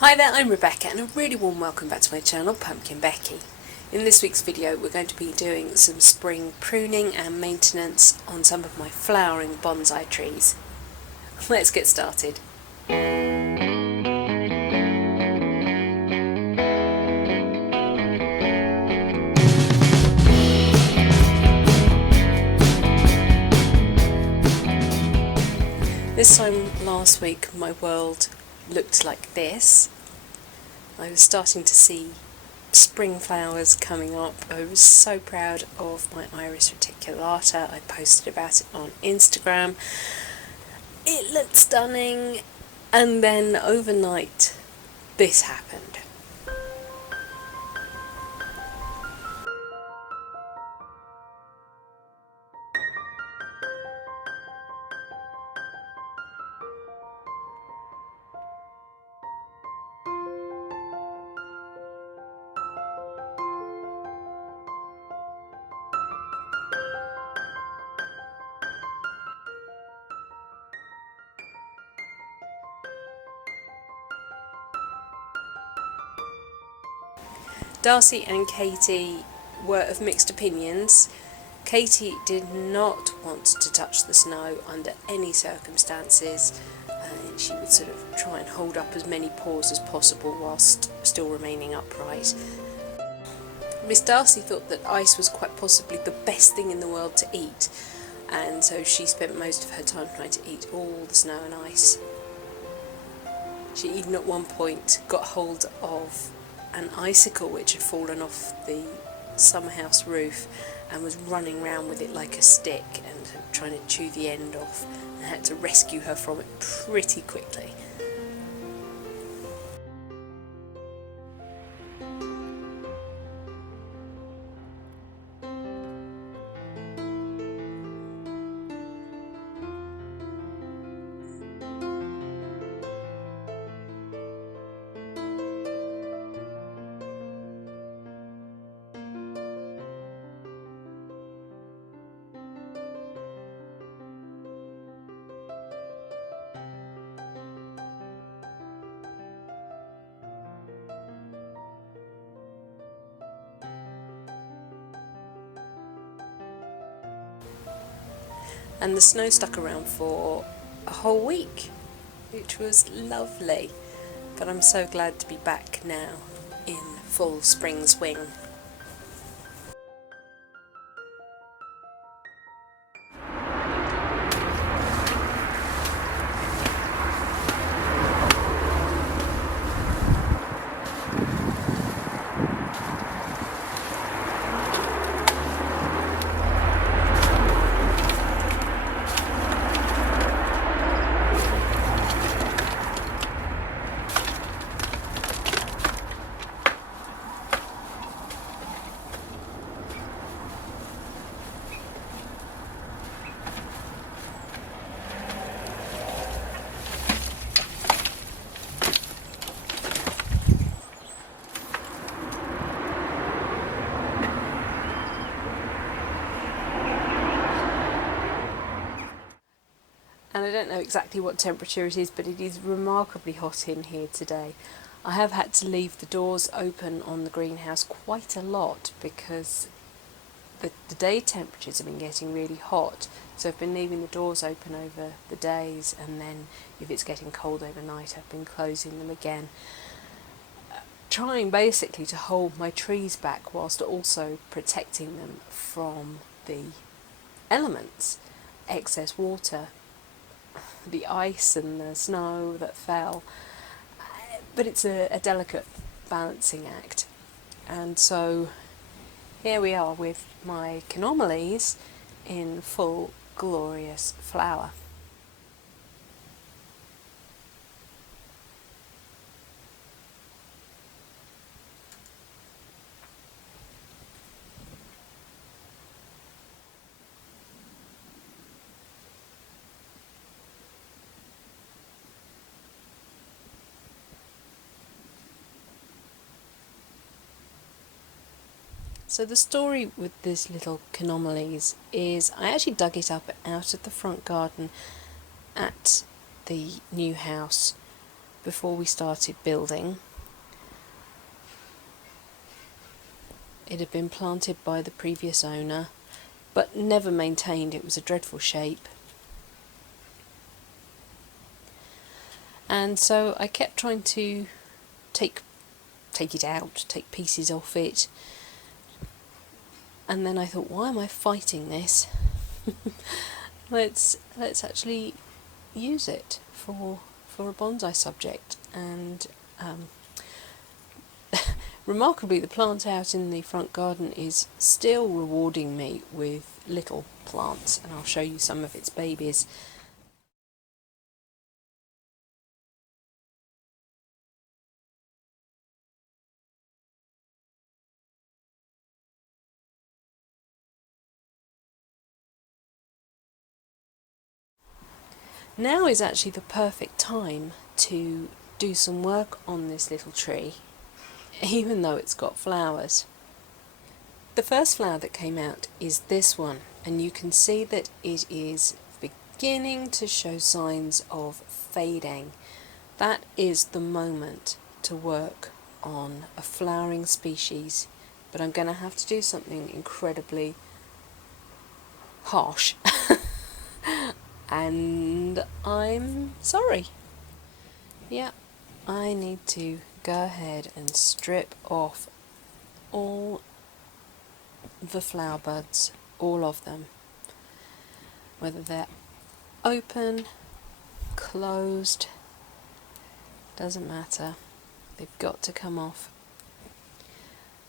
Hi there, I'm Rebecca and a really warm welcome back to my channel, PumpkinBecki. In this week's video we're going to be doing some spring pruning and maintenance on some of my flowering bonsai trees. Let's get started. This time last week my world looked like this. I was starting to see spring flowers coming up. I was so proud of my Iris reticulata. I posted about it on Instagram. It looked stunning, and then overnight this happened. Darcy and Katie were of mixed opinions. Katie did not want to touch the snow under any circumstances, and she would sort of try and hold up as many paws as possible whilst still remaining upright. Miss Darcy thought that ice was quite possibly the best thing in the world to eat, and so she spent most of her time trying to eat all the snow and ice. She even at one point got hold of an icicle which had fallen off the summer house roof and was running around with it like a stick and trying to chew the end off, and had to rescue her from it pretty quickly. And the snow stuck around for a whole week, which was lovely. But I'm so glad to be back now in full spring swing. And I don't know exactly what temperature it is, but it is remarkably hot in here today. I have had to leave the doors open on the greenhouse quite a lot because the day temperatures have been getting really hot, so I've been leaving the doors open over the days, and then if it's getting cold overnight I've been closing them again, trying basically to hold my trees back whilst also protecting them from the elements, excess water, the ice and the snow that fell. But it's a delicate balancing act, and so here we are with my Chaenomeles in full glorious flower. So the story with this little Chaenomeles is I actually dug it up out of the front garden at the new house before we started building. It had been planted by the previous owner, but never maintained. It was a dreadful shape. And so I kept trying to take it out, take pieces off it. And then I thought, why am I fighting this? let's actually use it for a bonsai subject. And remarkably, the plant out in the front garden is still rewarding me with little plants, and I'll show you some of its babies. Now is actually the perfect time to do some work on this little tree, even though it's got flowers. The first flower that came out is this one, and you can see that it is beginning to show signs of fading. That is the moment to work on a flowering species, but I'm going to have to do something incredibly harsh. And I'm sorry. Yeah, I need to go ahead and strip off all the flower buds, all of them, whether they're open, closed, doesn't matter, they've got to come off.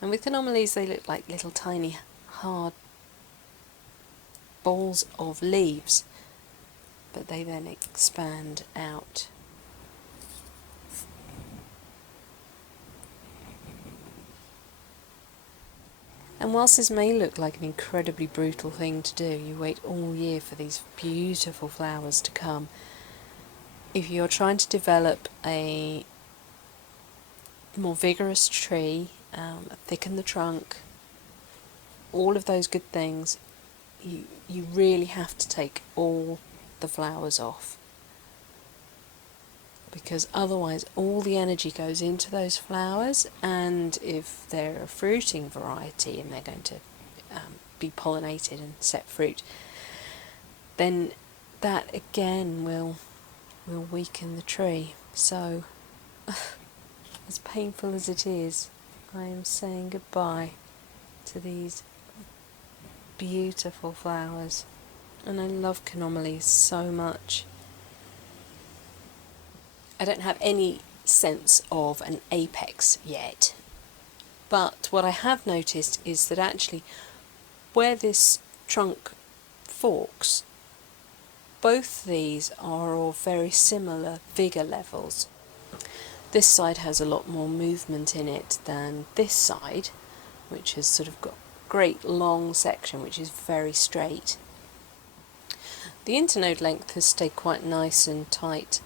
And with Chaenomeles they look like little tiny hard balls of leaves, but they then expand out. And whilst this may look like an incredibly brutal thing to do, you wait all year for these beautiful flowers to come. If you're trying to develop a more vigorous tree, thicken the trunk, all of those good things, you really have to take all the flowers off, because otherwise all the energy goes into those flowers, and if they're a fruiting variety and they're going to be pollinated and set fruit, then that again will weaken the tree. So as painful as it is, I am saying goodbye to these beautiful flowers. And I love Chaenomeles so much. I don't have any sense of an apex yet, but what I have noticed is that actually where this trunk forks, both these are of very similar vigor levels. This side has a lot more movement in it than this side, which has sort of got a great long section which is very straight. The internode length has stayed quite nice and tight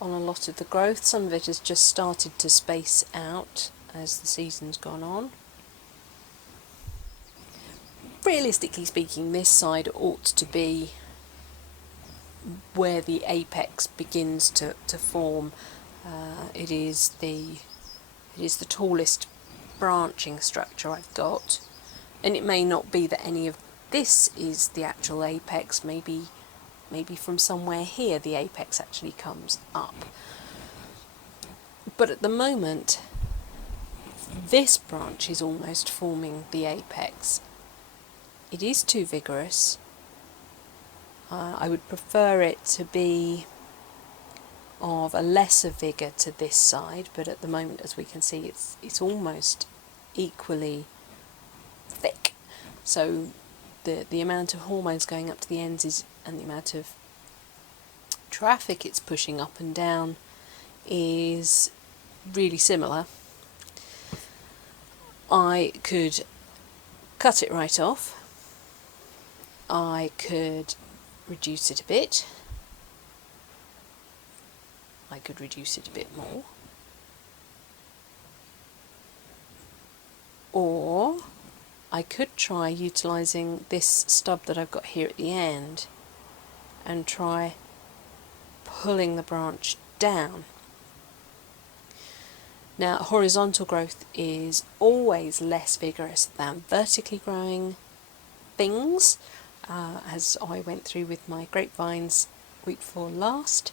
on a lot of the growth. Some of it has just started to space out as the season's gone on. Realistically speaking, this side ought to be where the apex begins to form. It is the tallest branching structure I've got, and it may not be that any of this is the actual apex. Maybe from somewhere here the apex actually comes up. But at the moment, this branch is almost forming the apex. It is too vigorous. I would prefer it to be of a lesser vigour to this side, but at the moment, as we can see, it's almost equally thick. So the amount of hormones going up to the ends and the amount of traffic it's pushing up and down is really similar. I could cut it right off. I could reduce it a bit. I could reduce it a bit more. Or I could try utilising this stub that I've got here at the end and try pulling the branch down. Now, horizontal growth is always less vigorous than vertically growing things, as I went through with my grapevines week before last.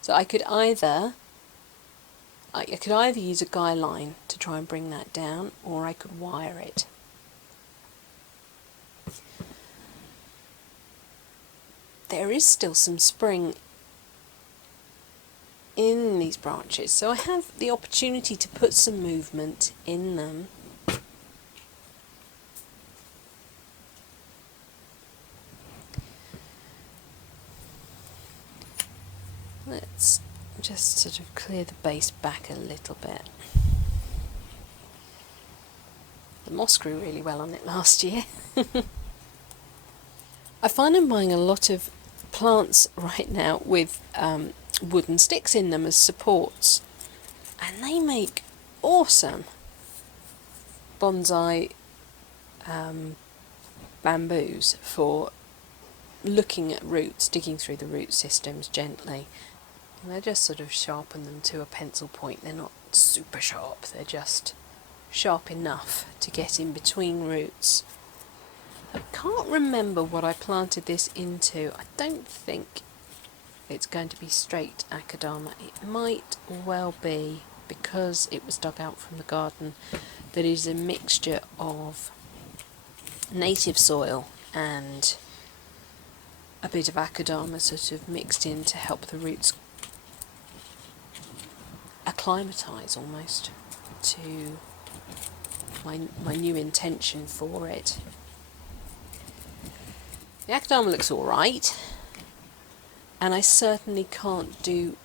So I could either use a guy line to try and bring that down, or I could wire it. There is still some spring in these branches, so I have the opportunity to put some movement in them. Let's just sort of clear the base back a little bit. The moss grew really well on it last year. I find I'm buying a lot of plants right now with wooden sticks in them as supports, and they make awesome bonsai bamboos for looking at roots, digging through the root systems gently. And I just sort of sharpen them to a pencil point. They're not super sharp, they're just sharp enough to get in between roots. I can't remember what I planted this into. I don't think it's going to be straight akadama. It might well be, because it was dug out from the garden, that it is a mixture of native soil and a bit of akadama sort of mixed in to help the roots acclimatise almost to my new intention for it. The akadama looks alright, and I certainly can't do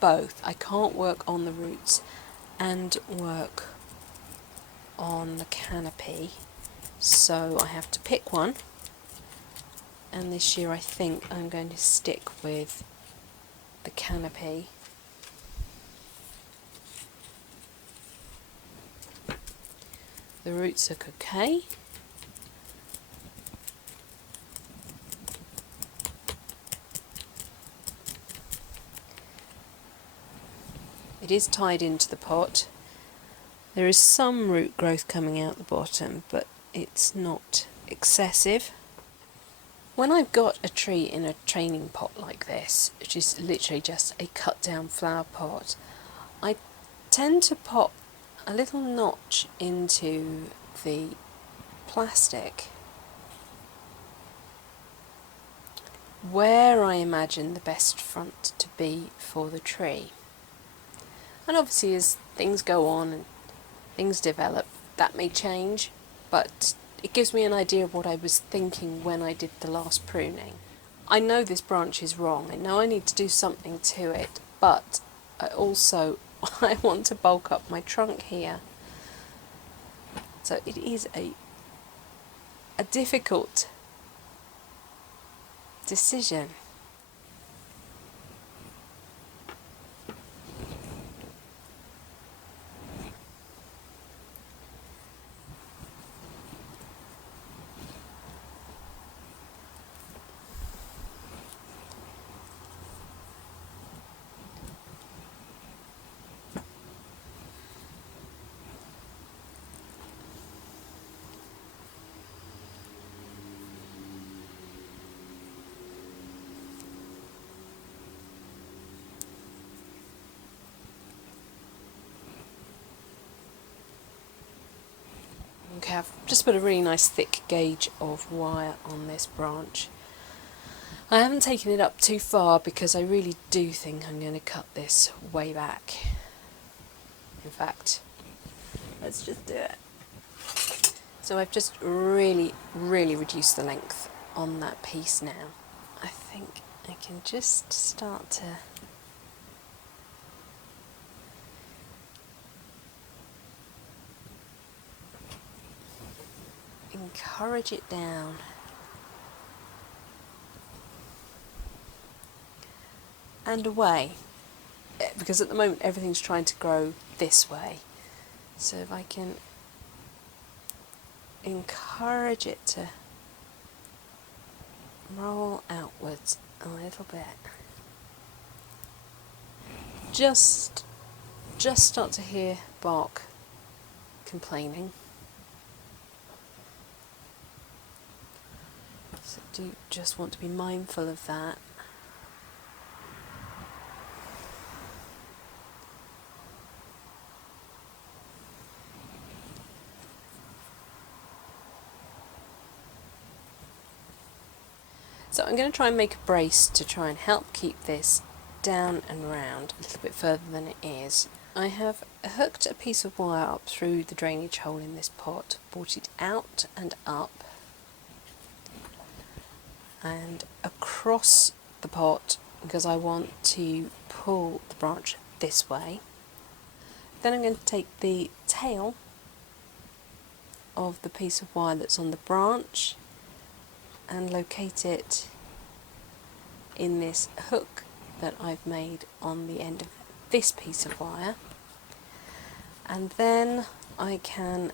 both. I can't work on the roots and work on the canopy, so I have to pick one, and this year I think I'm going to stick with the canopy. The roots look okay. It is tied into the pot. There is some root growth coming out the bottom, but it's not excessive. When I've got a tree in a training pot like this, which is literally just a cut down flower pot, I tend to pop a little notch into the plastic where I imagine the best front to be for the tree. And obviously as things go on and things develop, that may change, but it gives me an idea of what I was thinking when I did the last pruning. I know this branch is wrong, I know I need to do something to it, but I want to bulk up my trunk here. So it is a difficult decision. Okay, I've just put a really nice thick gauge of wire on this branch. I haven't taken it up too far because I really do think I'm going to cut this way back. In fact, let's just do it. So I've just really reduced the length on that piece now. I think I can just start to encourage it down. And away, because at the moment everything's trying to grow this way. So if I can encourage it to roll outwards a little bit. Just start to hear bark complaining. So do just want to be mindful of that. So I'm going to try and make a brace to try and help keep this down and round a little bit further than it is. I have hooked a piece of wire up through the drainage hole in this pot, brought it out and up and across the pot because I want to pull the branch this way. Then I'm going to take the tail of the piece of wire that's on the branch and locate it in this hook that I've made on the end of this piece of wire, and then I can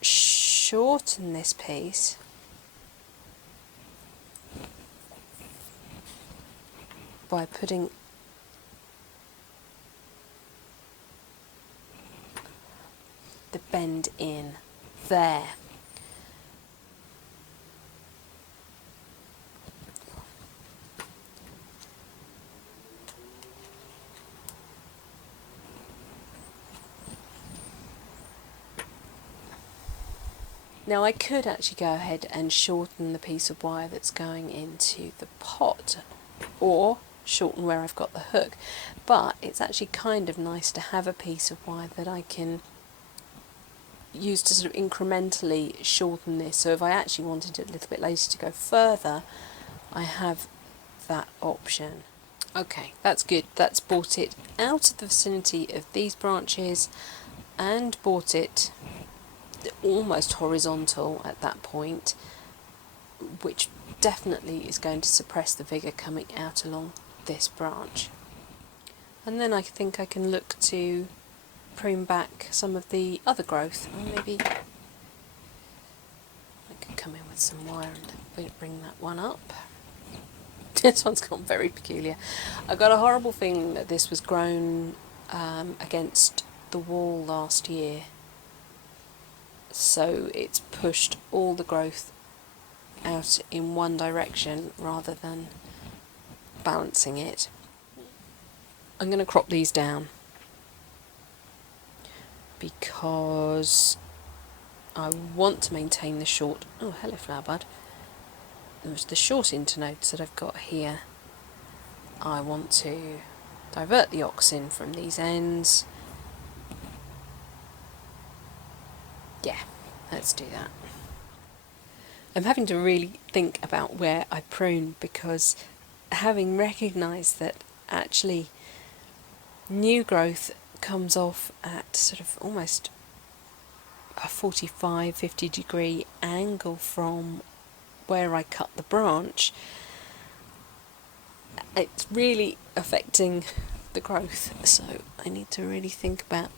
shorten this piece by putting the bend in there. Now I could actually go ahead and shorten the piece of wire that's going into the pot, or shorten where I've got the hook, but it's actually kind of nice to have a piece of wire that I can use to sort of incrementally shorten this, so if I actually wanted it a little bit later to go further, I have that option. Okay, that's good. That's brought it out of the vicinity of these branches and brought it almost horizontal at that point, which definitely is going to suppress the vigor coming out along this branch. And then I think I can look to prune back some of the other growth. Or maybe I could come in with some wire and bring that one up. This one's gone very peculiar. I got a horrible feeling that this was grown against the wall last year, so it's pushed all the growth out in one direction rather than balancing it. I'm going to crop these down because I want to maintain the short, oh hello flower bud, there's the short internodes that I've got here. I want to divert the oxin from these ends. Yeah, let's do that. I'm having to really think about where I prune, because having recognised that actually new growth comes off at sort of almost a 45-50 degree angle from where I cut the branch, it's really affecting the growth, so I need to really think about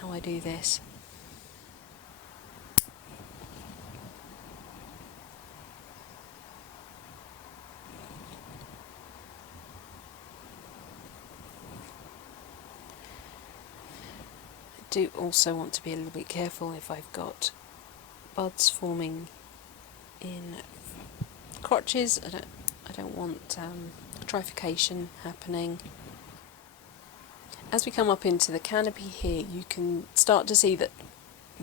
how I do this. I do also want to be a little bit careful if I've got buds forming in crotches. I don't want trifurcation happening. As we come up into the canopy here, you can start to see that,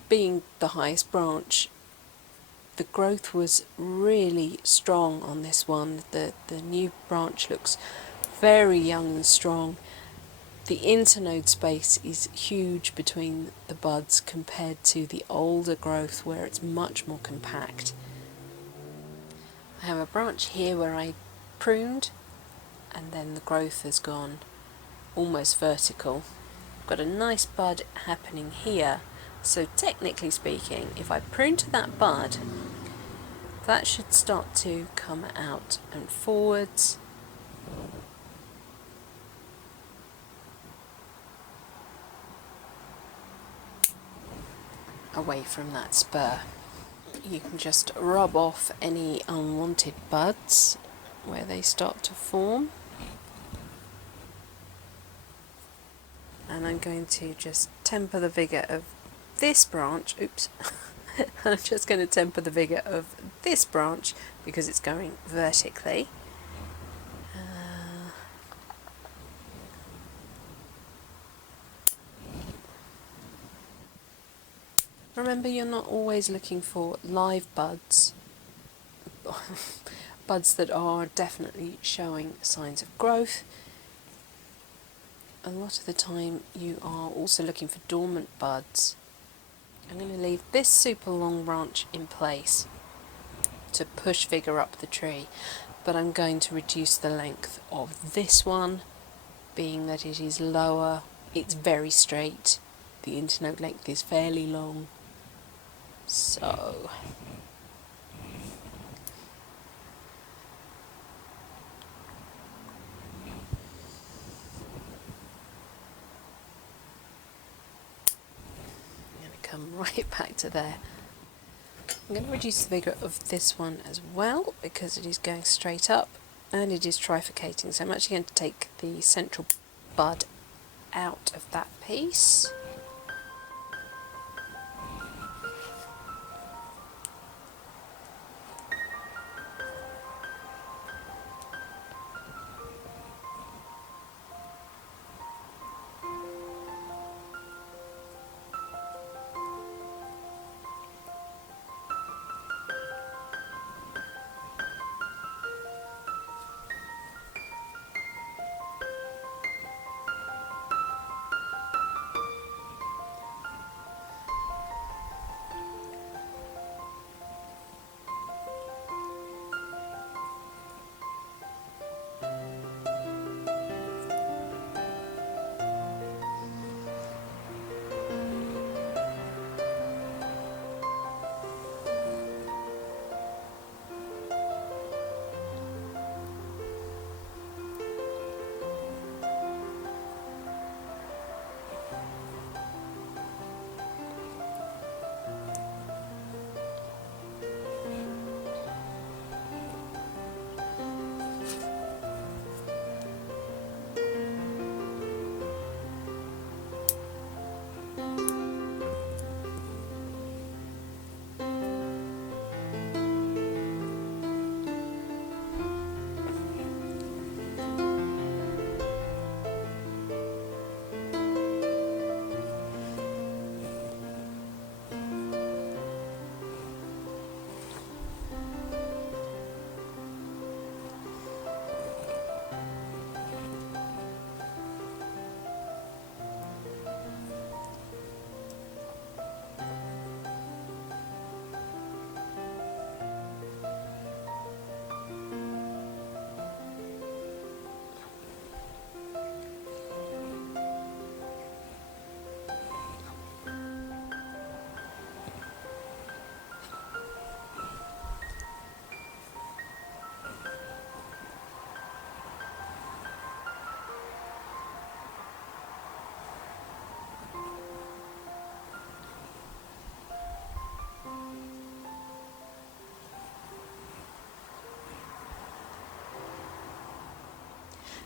being the highest branch, the growth was really strong on this one. The new branch looks very young and strong. The internode space is huge between the buds compared to the older growth where it's much more compact. I have a branch here where I pruned and then the growth has gone almost vertical. I've got a nice bud happening here, so technically speaking, if I prune to that bud, that should start to come out and forwards. Away from that spur. you can just rub off any unwanted buds where they start to form. And I'm going to just temper the vigour of this branch. Oops. I'm just going to temper the vigour of this branch because it's going vertically. Remember, you're not always looking for live buds, buds that are definitely showing signs of growth. A lot of the time you are also looking for dormant buds. I'm going to leave this super long branch in place to push vigour up the tree, but I'm going to reduce the length of this one, being that it is lower, it's very straight, the internode length is fairly long, so I'm going to come right back to there. I'm going to reduce the vigour of this one as well because it is going straight up and it is trifurcating, so I'm actually going to take the central bud out of that piece.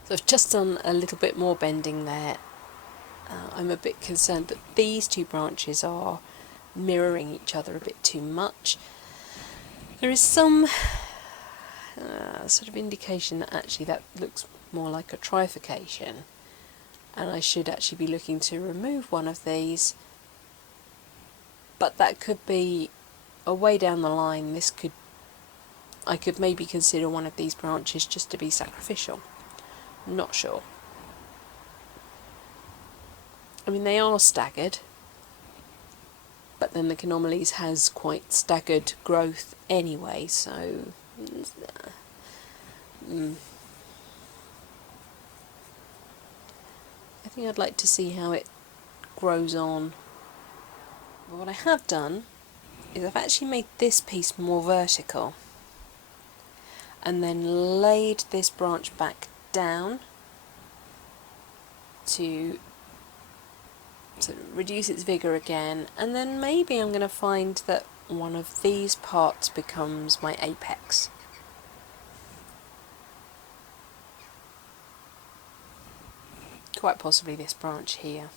So I've just done a little bit more bending there. I'm a bit concerned that these two branches are mirroring each other a bit too much. There is some sort of indication that actually that looks more like a trifurcation, and I should actually be looking to remove one of these, but that could be a way down the line. I could maybe consider one of these branches just to be sacrificial. Not sure. I mean, they are staggered, but then the Chaenomeles has quite staggered growth anyway, so I think I'd like to see how it grows on. But what I have done is I've actually made this piece more vertical and then laid this branch back down to reduce its vigour again, and then maybe I'm going to find that one of these parts becomes my apex. Quite possibly this branch here.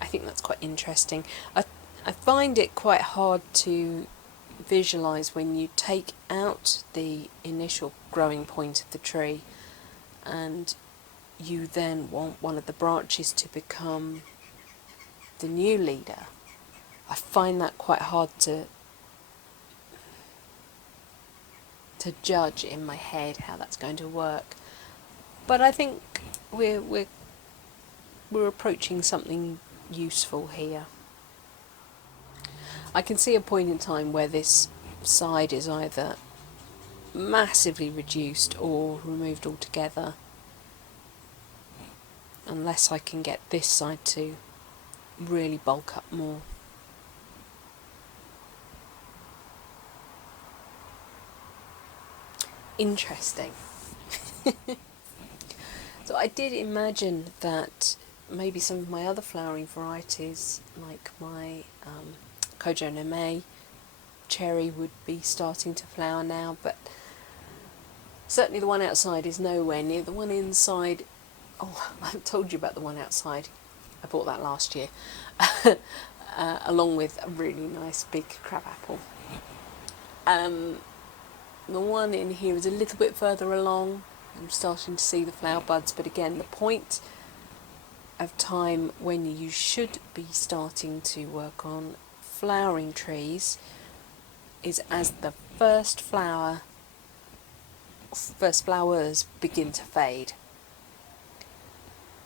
I think that's quite interesting. I find it quite hard to visualise when you take out the initial growing point of the tree and you then want one of the branches to become the new leader. I find that quite hard to judge in my head how that's going to work. But I think we're approaching something useful here. I can see a point in time where this side is either massively reduced or removed altogether, unless I can get this side to really bulk up more. Interesting. So I did imagine that maybe some of my other flowering varieties, like my Chaenomeles cherry, would be starting to flower now, but certainly the one outside is nowhere near the one inside. Oh, I've told you about the one outside. I bought that last year, along with a really nice big crabapple. The one in here is a little bit further along. I'm starting to see the flower buds, but again, the point of time when you should be starting to work on flowering trees is as the first flowers begin to fade.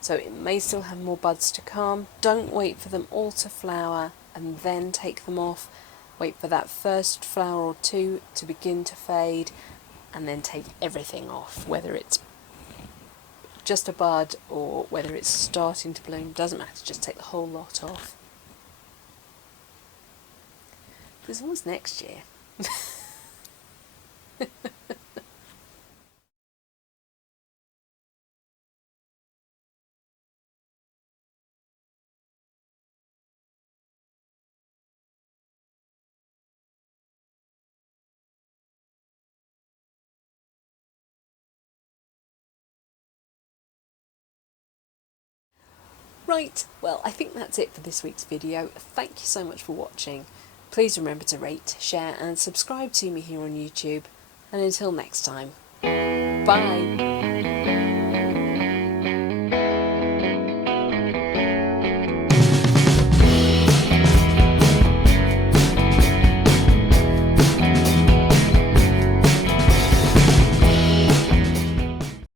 So it may still have more buds to come. Don't wait for them all to flower and then take them off. Wait for that first flower or two to begin to fade and then take everything off, whether it's just a bud or whether it's starting to bloom. Doesn't matter, just take the whole lot off. Because what's next year? Right, well, I think that's it for this week's video. Thank you so much for watching. Please remember to rate, share and subscribe to me here on YouTube. And until next time, bye!